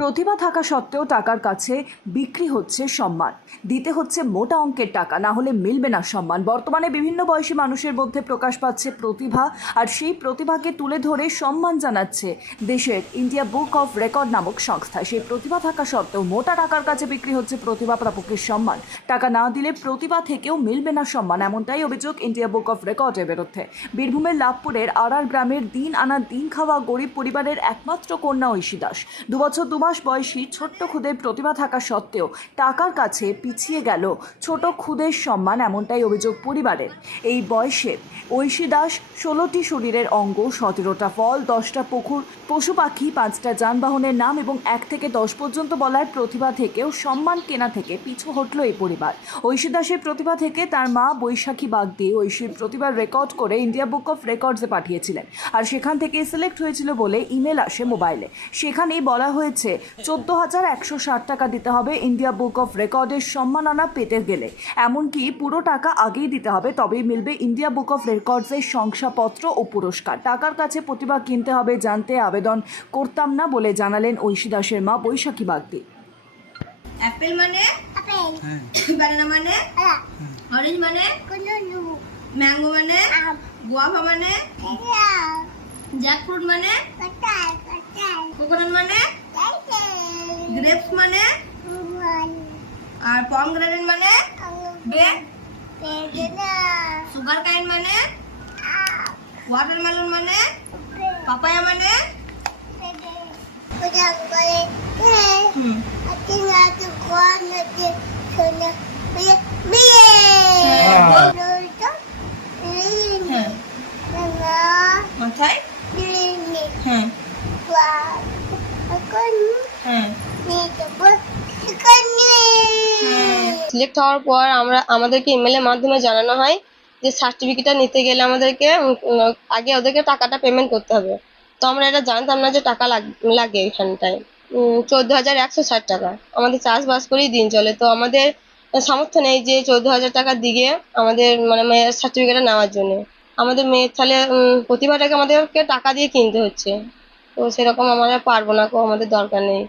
প্রতিভা থাকা সত্ত্বেও টাকার কাছে বিক্রি হচ্ছে সম্মান। দিতে হচ্ছে মোটা অঙ্কের টাকা, না হলে মিলবে না সম্মান। বর্তমানে বিভিন্ন বয়সী মানুষের মধ্যে প্রকাশ পাচ্ছে প্রতিভা, আর সেই প্রতিভাকে তুলে ধরে সম্মান জানাচ্ছে দেশের ইন্ডিয়া বুক অফ রেকর্ড নামক সংস্থা। সেই প্রতিভা থাকা সত্ত্বেও মোটা টাকার কাছে বিক্রি হচ্ছে প্রতিভা প্রাপকের সম্মান। টাকা না দিলে প্রতিভা থেকেও মিলবে না সম্মান, এমনটাই অভিযোগ ইন্ডিয়া বুক অফ রেকর্ডের বিরুদ্ধে। বীরভূমের লাভপুরের আড়ার গ্রামের দিন আনা দিন খাওয়া গরিব পরিবারের একমাত্র কন্যা ঐশী দাস। দুবছর দু মাস বয়সী ছোট্ট খুদের প্রতিভা থাকা সত্ত্বেও টাকার কাছে পিছিয়ে গেল। ছোট খুদের সম্মান এমনটাই অভিযোগ পরিবারের। এই বয়সে ঐশী দাস ষোলোটি শরীরের অঙ্গ, সতেরোটা ফল, দশটা পুকুর, পশু পাখি, পাঁচটা যানবাহনের নাম এবং এক থেকে দশ পর্যন্ত বলার প্রতিভা থেকেও সম্মান কেনা থেকে পিছু হটল এই পরিবার। ঐশী দাসের প্রতিভা থেকে তার মা বৈশাখী বাগদি ঐশীর প্রতিভার রেকর্ড করে ইন্ডিয়া বুক অফ রেকর্ডসে পাঠিয়েছিলেন। আর সেখান থেকে সিলেক্ট হয়েছিল বলে ইমেল আসে মোবাইলে। সেখানেই বলা হয়েছে চোদ্দ হাজার একশো ষাট টাকা দিতে হবে। ইন্ডিয়া বুক অফ রেকর্ডের সম্মাননা পেতে গেলে। এমনকি পুরো টাকা আগেই দিতে হবে তবেই মিলবে ইন্ডিয়া বুক অফ রেকর্ডসের শংসাপত্র ও পুরস্কার। টাকার কাছে প্রতিভা কিনতে হবে জানতে আবেদন করতাম না বলে জানালেন ঐশী দাসের মা বৈশাখী বাগদি। অ্যাপেল মানে? ব্যানানা মানে? অরেঞ্জ মানে? ম্যাঙ্গো মানে? গুয়াভা মানে? জ্যাকফ্রুট মানে? কোকোনাট মানে? গ্রেপস মানে? আর পমগ্রেনেট মানে? আলু বে? পেজনা সুগার কাইন মানে? ওয়াটারমেলন মানে? পাপায়া মানে? মাথায় হ্যাঁ হ্যাঁ সিলেক্ট হওয়ার পর আমরা, আমাদেরকে ইমেলের মাধ্যমে জানানো হয় যে সার্টিফিকেটটা নিতে গেলে আমাদেরকে আগে ওদেরকে টাকাটা পেমেন্ট করতে হবে। তো আমরা এটা জানতাম না যে টাকা লাগ- এখানটায়। চোদ্দ হাজার একশো ষাট টাকা। আমাদের চাষবাস করেই দিন চলে। তো আমাদের সামর্থ্য নেই যে চোদ্দ হাজার টাকা দিয়ে আমাদের মানে মেয়ের সার্টিফিকেটটা নেওয়ার জন্য। আমাদের মেয়ের তাহলে প্রতিভাটাকে আমাদেরকে টাকা দিয়ে কিনতে হচ্ছে। তো সেরকম আমরা পারব না, কো, আমাদের দরকার নেই।